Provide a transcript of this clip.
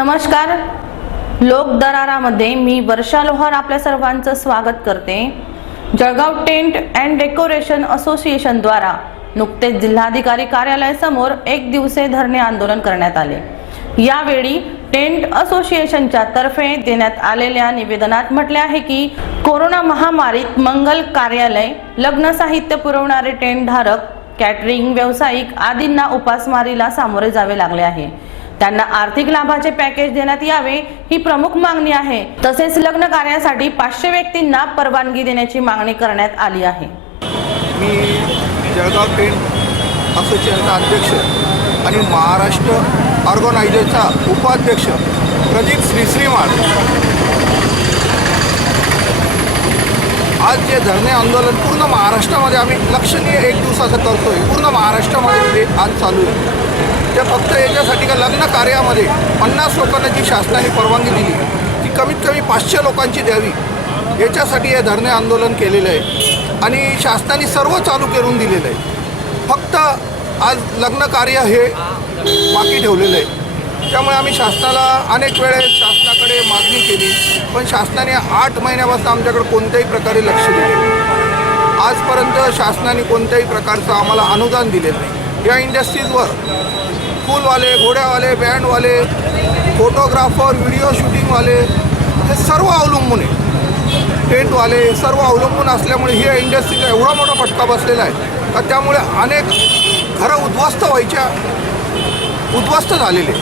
नमस्कार, लोक दरारामध्ये मी वर्षा लोहार आपल्या सर्वांचं स्वागत करते। Jalgaon tent and decoration association द्वारा नुकतेच जिल्हाधिकारी कार्यालयासमोर एक दिवसीय धरणे आंदोलन करण्यात आले। यावेळी टेंट असोसिएशनच्या तर्फे देण्यात आलेल्या निवेदनात म्हटले आहे की कोरोना महामारीत मंगल कार्यालय, लग्न साहित्य पुरवणारे टेंट धारक, कॅटरिंग व्यावसायिक आदींना उपासमारीला सामोरे जावे लागले आहे। त्यांना आर्थिक लाभाचे पॅकेज देण्यात यावे ही प्रमुख मागणी आहे। तसेच लग्न कार्यासाठी 500 व्यक्तींना परवानगी देण्याची मागणी करण्यात आली आहे। मी जळगाव टेंट असोसिएशनचा अध्यक्ष आणि महाराष्ट्र ऑर्गनायझरचा उपाध्यक्ष प्रदीप श्रीमाळ आज जे धरणे आंदोलन पूर्ण महाराष्ट्रामध्ये आम्ही लक्षणीय एक दिवसाचं करतोय। पूर्ण महाराष्ट्रामध्ये हे आज चालू आहे। ते फक्त याच्यासाठी का लग्न कार्यामध्ये 50 लोकांना जी शासनाने परवानगी दिली ती कमीत कमी 500 लोकांची द्यावी याच्यासाठी हे धरणे आंदोलन केलेलं आहे आणि शासनाने सर्व चालू करून दिलेलं आहे। फक्त आज लग्न कार्य हे बाकी ठेवलेलं आहे। त्यामुळे आम्ही शासनाला अनेक वेळेस शासनाकडे मागणी केली, पण शासनाने 8 महिन्यापासून आमच्याकडे कोणत्याही प्रकारे लक्ष दिले नाही। आजपर्यंत शासनाने कोणत्याही प्रकारचं आम्हाला अनुदान दिलेलं नाही। या इंडस्ट्रीजवर फूलवाले, घोड्यावाले, बँडवाले, फोटोग्राफर, व्हिडिओ शूटिंगवाले हे सर्व अवलंबून आहे। टेंटवाले सर्व अवलंबून असल्यामुळे ही इंडस्ट्रीचा एवढा मोठा फटका बसलेला आहे का त्यामुळे अनेक घरं उद्ध्वस्त झालेले।